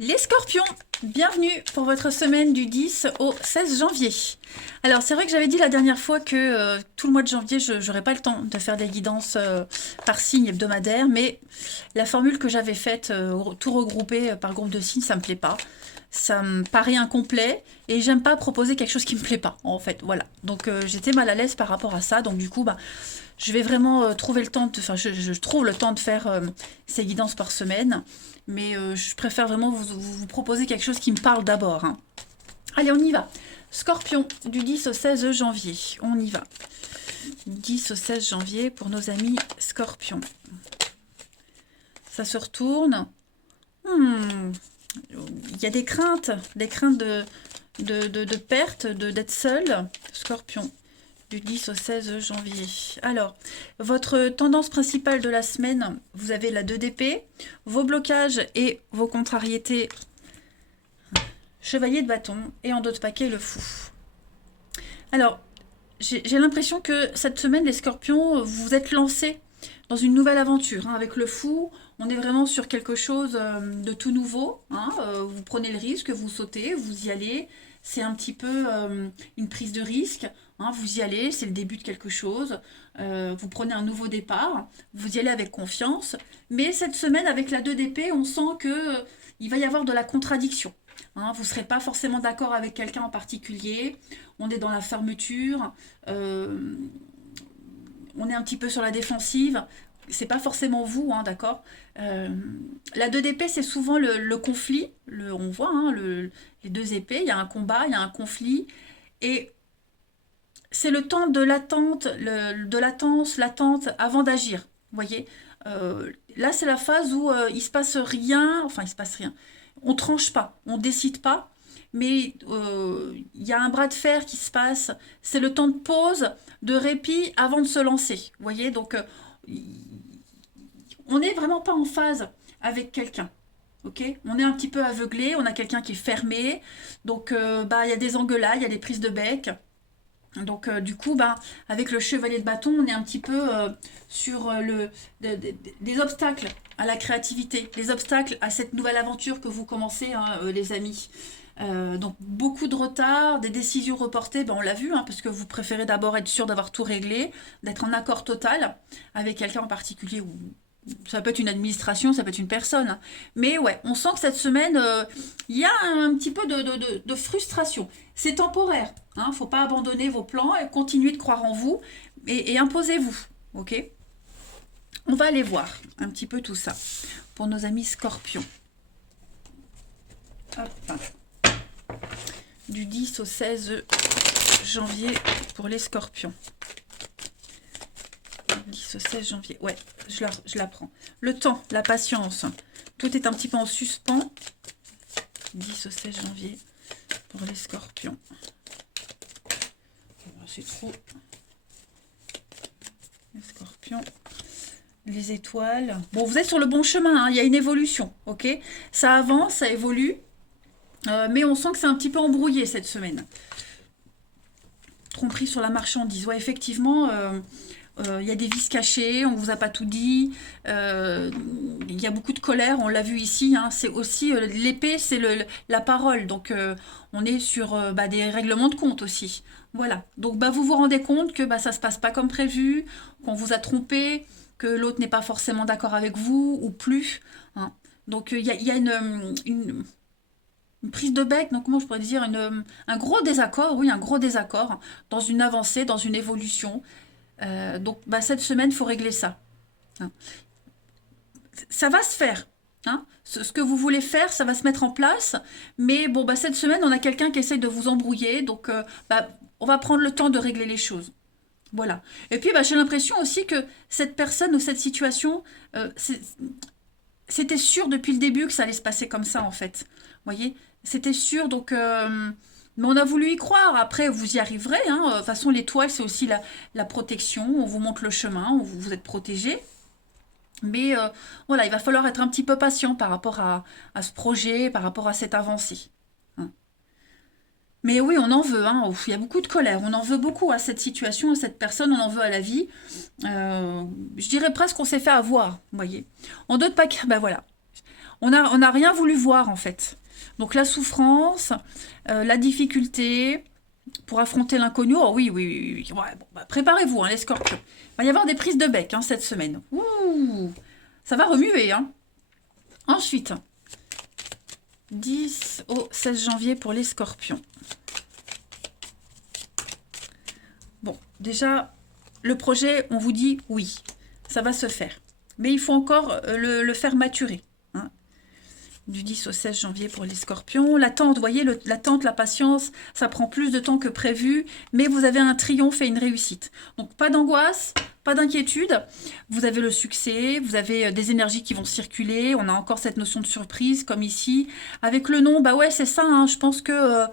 Les scorpions, bienvenue pour votre semaine du 10 au 16 janvier. Alors c'est vrai que j'avais dit la dernière fois que tout le mois de janvier, je n'aurais pas le temps de faire des guidances par signe hebdomadaire, mais la formule que j'avais faite, tout regroupé par groupe de signes, ça me plaît pas. Ça me paraît incomplet et j'aime pas proposer quelque chose qui me plaît pas, en fait. Voilà. Donc j'étais mal à l'aise par rapport à ça. Donc du coup, je vais vraiment trouver le temps de, enfin, je trouve le temps de faire ces guidances par semaine, mais je préfère vraiment vous proposer quelque chose qui me parle d'abord, hein. Allez, on y va. Scorpion, du 10 au 16 janvier. On y va. 10 au 16 janvier pour nos amis scorpions. Ça se retourne. Il y a des craintes de perte, d'être seul. Scorpion, du 10 au 16 janvier. Alors, votre tendance principale de la semaine, vous avez la 2 d'épée, vos blocages et vos contrariétés, chevalier de bâton, et en d'autres paquets, le fou. Alors, j'ai l'impression que cette semaine, les scorpions, vous vous êtes lancés dans une nouvelle aventure, hein. Avec le fou, on est vraiment sur quelque chose de tout nouveau, hein. Vous prenez le risque, vous sautez, vous y allez. C'est un petit peu une prise de risque, hein. Vous y allez, c'est le début de quelque chose. Vous prenez un nouveau départ, vous y allez avec confiance. Mais cette semaine, avec la 2 d'épée, on sent que il va y avoir de la contradiction, hein. Vous ne serez pas forcément d'accord avec quelqu'un en particulier. On est dans la fermeture. On est un petit peu sur la défensive. C'est pas forcément vous, hein, d'accord. La 2 d'épée, c'est souvent le conflit. On voit, hein, les 2 épées, il y a un combat, il y a un conflit. Et c'est le temps de l'attente, de l'attente avant d'agir. Vous voyez. Là, c'est la phase où il se passe rien. Enfin, il se passe rien. On tranche pas, on décide pas. Mais il y a un bras de fer qui se passe. C'est le temps de pause, de répit avant de se lancer. Vous voyez, donc on n'est vraiment pas en phase avec quelqu'un. Ok, on est un petit peu aveuglé, on a quelqu'un qui est fermé, donc il y a des engueulades, il y a des prises de bec. Donc du coup, avec le chevalier de bâton, on est un petit peu sur des obstacles à la créativité, des obstacles à cette nouvelle aventure que vous commencez, hein, les amis. Donc beaucoup de retard, des décisions reportées, on l'a vu, hein, parce que vous préférez d'abord être sûr d'avoir tout réglé, d'être en accord total avec quelqu'un en particulier, ou ça peut être une administration, ça peut être une personne, hein. Mais ouais, on sent que cette semaine, il y a un petit peu de frustration. C'est temporaire, hein, faut pas abandonner vos plans et continuer de croire en vous et imposez-vous, ok. On va aller voir un petit peu tout ça pour nos amis scorpions. Hop. Du 10 au 16 janvier pour les scorpions. 10 au 16 janvier. Ouais, je la prends. Le temps, la patience. Tout est un petit peu en suspens. 10 au 16 janvier pour les scorpions. C'est trop. Les scorpions. Les étoiles. Bon, vous êtes sur le bon chemin, hein. Il y a une évolution, ok. Ça avance, ça évolue. Mais on sent que c'est un petit peu embrouillé cette semaine. Tromperie sur la marchandise. Ouais, effectivement, il y a des vices cachés, on ne vous a pas tout dit. Il y a beaucoup de colère, on l'a vu ici, hein. C'est aussi l'épée, c'est la parole. Donc on est sur des règlements de compte aussi. Voilà. Donc vous vous rendez compte que ça se passe pas comme prévu, qu'on vous a trompé, que l'autre n'est pas forcément d'accord avec vous ou plus, hein. Donc il y a une prise de bec, donc comment je pourrais dire, un gros désaccord, oui, un gros désaccord dans une avancée, dans une évolution. Donc cette semaine, il faut régler ça, hein. Ça va se faire, hein. Ce que vous voulez faire, ça va se mettre en place. Mais cette semaine, on a quelqu'un qui essaye de vous embrouiller. Donc on va prendre le temps de régler les choses. Voilà. Et puis j'ai l'impression aussi que cette personne ou cette situation, c'était sûr depuis le début que ça allait se passer comme ça, en fait. Vous voyez, c'était sûr, donc mais on a voulu y croire. Après, vous y arriverez, hein. De toute façon, l'étoile, c'est aussi la protection. On vous montre le chemin, vous êtes protégé. Mais voilà, il va falloir être un petit peu patient par rapport à ce projet, par rapport à cette avancée, hein. Mais oui, on en veut, hein. Ouf, il y a beaucoup de colère. On en veut beaucoup à cette situation, à cette personne. On en veut à la vie. Je dirais presque qu'on s'est fait avoir, vous voyez. En d'autres paquets, voilà. on a rien voulu voir en fait. Donc la souffrance, la difficulté pour affronter l'inconnu. Oh oui, oui, oui, oui. Ouais, bon, bah, préparez-vous, hein, les scorpions. Il va y avoir des prises de bec hein, cette semaine. Ouh, ça va remuer. Hein. Ensuite, 10 au 16 janvier pour les scorpions. Bon, déjà, le projet, on vous dit oui, ça va se faire. Mais il faut encore le faire maturer. Hein. Du 10 au 16 janvier pour les scorpions. L'attente, vous voyez, l'attente, la patience, ça prend plus de temps que prévu, mais vous avez un triomphe et une réussite. Donc, pas d'angoisse, pas d'inquiétude. Vous avez le succès, vous avez des énergies qui vont circuler. On a encore cette notion de surprise, comme ici. Avec le nom, bah ouais, c'est ça. Hein, je pense que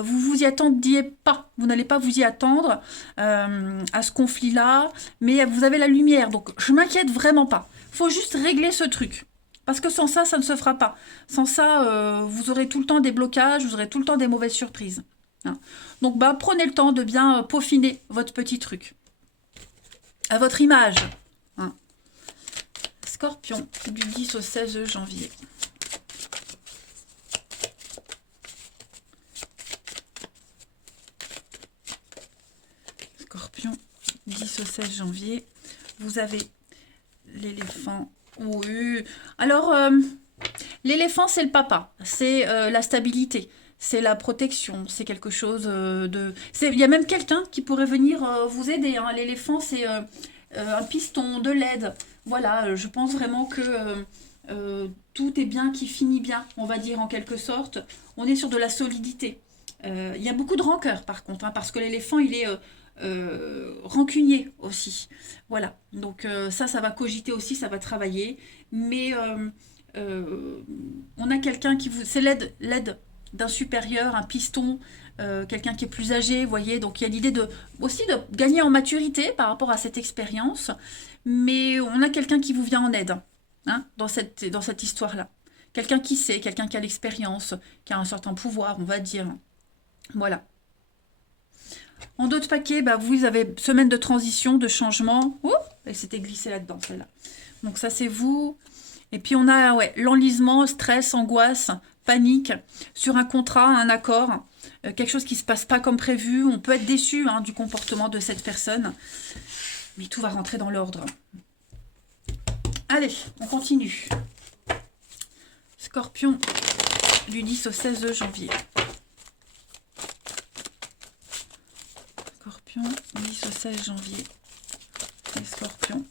vous vous y attendiez pas. Vous n'allez pas vous y attendre à ce conflit-là. Mais vous avez la lumière. Donc, je m'inquiète vraiment pas. Faut juste régler ce truc. Parce que sans ça, ça ne se fera pas. Sans ça, vous aurez tout le temps des blocages, vous aurez tout le temps des mauvaises surprises. Hein. Donc, bah, prenez le temps de bien peaufiner votre petit truc. À votre image. Hein. Scorpion, du 10 au 16 janvier. Scorpion, 10 au 16 janvier. Vous avez l'éléphant. Oui. Alors, l'éléphant, c'est le papa. C'est la stabilité. C'est la protection. C'est quelque chose de... Il y a même quelqu'un qui pourrait venir vous aider. Hein. L'éléphant, c'est un piston, de l'aide. Voilà, je pense vraiment que tout est bien qui finit bien, on va dire en quelque sorte. On est sur de la solidité. Il y a beaucoup de rancœur, par contre, hein, parce que l'éléphant, il est... rancunier aussi. Voilà. Donc ça va cogiter aussi, ça va travailler. Mais on a quelqu'un qui vous... C'est l'aide d'un supérieur, un piston, quelqu'un qui est plus âgé, vous voyez. Donc il y a l'idée aussi de gagner en maturité par rapport à cette expérience. Mais on a quelqu'un qui vous vient en aide hein, dans cette histoire-là. Quelqu'un qui sait, quelqu'un qui a l'expérience, qui a un certain pouvoir, on va dire. Voilà. En d'autres paquets, bah, vous avez semaine de transition, de changement. Ouh, elle s'était glissée là-dedans, celle-là. Donc ça, c'est vous. Et puis on a ouais, l'enlisement, stress, angoisse, panique sur un contrat, un accord, quelque chose qui ne se passe pas comme prévu. On peut être déçu hein, du comportement de cette personne. Mais tout va rentrer dans l'ordre. Allez, on continue. Scorpion, du 10 au 16 janvier. Scorpion, 10 au 16 janvier. Les scorpions.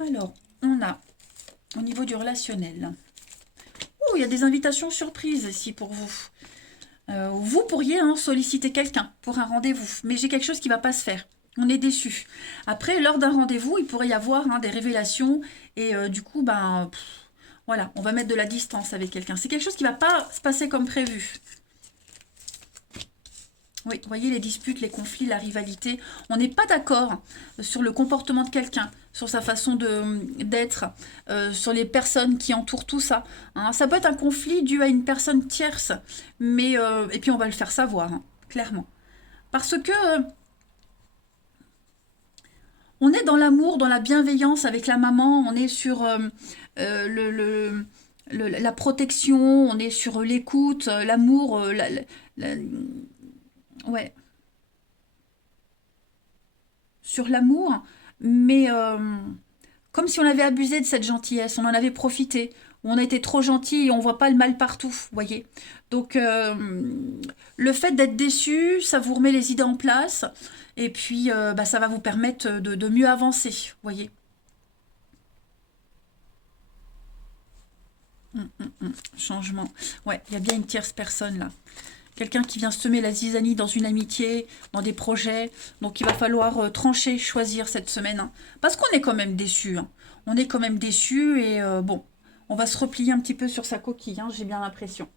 Alors, on a au niveau du relationnel. Oh, il y a des invitations surprises ici pour vous. Vous pourriez hein, solliciter quelqu'un pour un rendez-vous, mais j'ai quelque chose qui ne va pas se faire. On est déçu. Après, lors d'un rendez-vous, il pourrait y avoir hein, des révélations et du coup, ben, voilà, on va mettre de la distance avec quelqu'un. C'est quelque chose qui ne va pas se passer comme prévu. Oui, vous voyez les disputes, les conflits, la rivalité. On n'est pas d'accord sur le comportement de quelqu'un, sur sa façon d'être, sur les personnes qui entourent tout ça. Hein. Ça peut être un conflit dû à une personne tierce, mais et puis on va le faire savoir, hein, clairement. Parce que on est dans l'amour, dans la bienveillance avec la maman, on est sur la protection, on est sur l'écoute, l'amour, ouais, sur l'amour, mais comme si on avait abusé de cette gentillesse, on en avait profité, on a été trop gentil et on voit pas le mal partout, vous voyez. Donc le fait d'être déçu, ça vous remet les idées en place et puis bah, ça va vous permettre de mieux avancer, vous voyez. Changement. Ouais, il y a bien une tierce personne là. Quelqu'un qui vient semer la zizanie dans une amitié, dans des projets. Donc il va falloir trancher, choisir cette semaine. Hein. Parce qu'on est quand même déçus. Hein. On est quand même déçus et bon, on va se replier un petit peu sur sa coquille, hein, j'ai bien l'impression.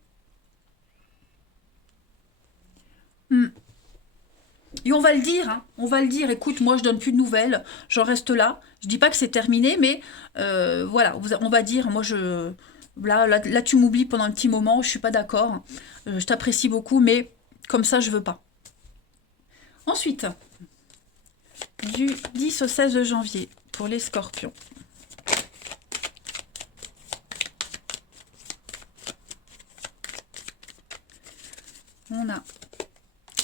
Hmm. Et on va le dire, hein, on va le dire. Écoute, moi je donne plus de nouvelles, j'en reste là. Je dis pas que c'est terminé, mais voilà, on va dire, moi je... Là, tu m'oublies pendant un petit moment, je suis pas d'accord. Je t'apprécie beaucoup, mais comme ça, je veux pas. Ensuite, du 10 au 16 janvier, pour les scorpions. On a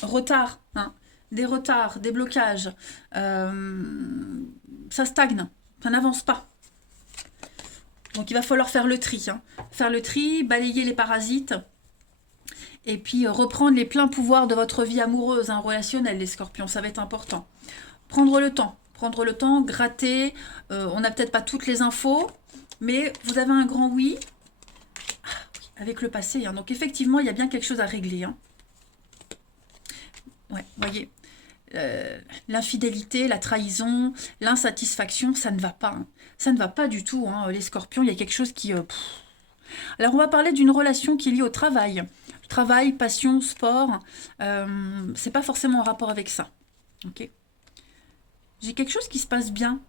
retard, hein, des retards, des blocages. Ça stagne, ça n'avance pas. Donc il va falloir faire le tri. Hein. Faire le tri, balayer les parasites. Et puis reprendre les pleins pouvoirs de votre vie amoureuse, hein, relationnelle, les scorpions, ça va être important. Prendre le temps, gratter. On n'a peut-être pas toutes les infos, mais vous avez un grand oui. Ah, oui, avec le passé. Hein. Donc effectivement, il y a bien quelque chose à régler. Hein. Ouais, voyez. L'infidélité, la trahison, l'insatisfaction, ça ne va pas. Hein. Ça ne va pas du tout. Hein. Les scorpions, il y a quelque chose qui... Alors on va parler d'une relation qui est liée au travail. Travail, passion, sport. C'est pas forcément en rapport avec ça. Ok. J'ai quelque chose qui se passe bien.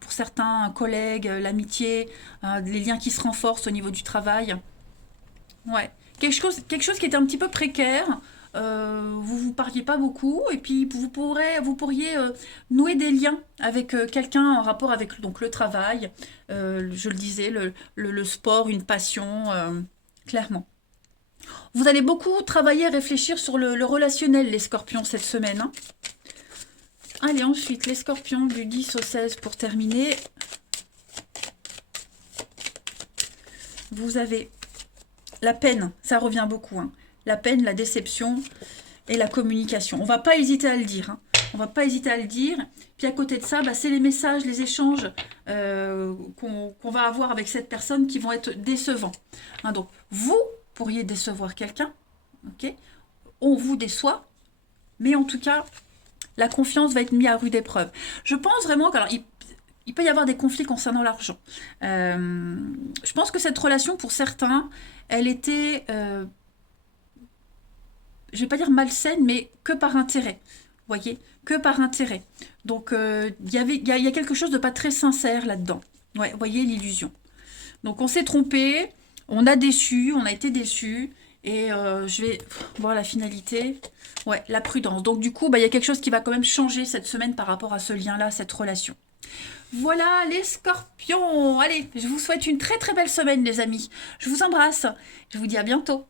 Pour certains collègues, l'amitié, les liens qui se renforcent au niveau du travail. Ouais. Quelque chose qui était un petit peu précaire. Vous parliez pas beaucoup et puis vous pourriez nouer des liens avec quelqu'un en rapport avec donc le travail, je le disais, le sport, une passion, clairement. Vous allez beaucoup travailler, réfléchir sur le relationnel, les scorpions, cette semaine. Hein. Allez, ensuite, les scorpions du 10 au 16 pour terminer. Vous avez la peine, ça revient beaucoup. Hein. La peine, la déception et la communication. On va pas hésiter à le dire. Hein. On va pas hésiter à le dire. Puis à côté de ça, bah, c'est les messages, les échanges qu'on va avoir avec cette personne qui vont être décevants. Hein, donc, vous pourriez décevoir quelqu'un. Okay, on vous déçoit. Mais en tout cas, la confiance va être mise à rude épreuve. Je pense vraiment qu'alors, il peut y avoir des conflits concernant l'argent. Je pense que cette relation, pour certains, elle était... je vais pas dire malsaine, mais que par intérêt. Vous voyez, que par intérêt. Donc, il y a quelque chose de pas très sincère là-dedans. Ouais, vous voyez l'illusion. Donc, on s'est trompé, on a déçu, on a été déçu, et je vais voir la finalité. Ouais, la prudence. Donc, du coup, bah, il y a quelque chose qui va quand même changer cette semaine par rapport à ce lien-là, cette relation. Voilà les scorpions. Allez, je vous souhaite une très très belle semaine, les amis. Je vous embrasse. Je vous dis à bientôt.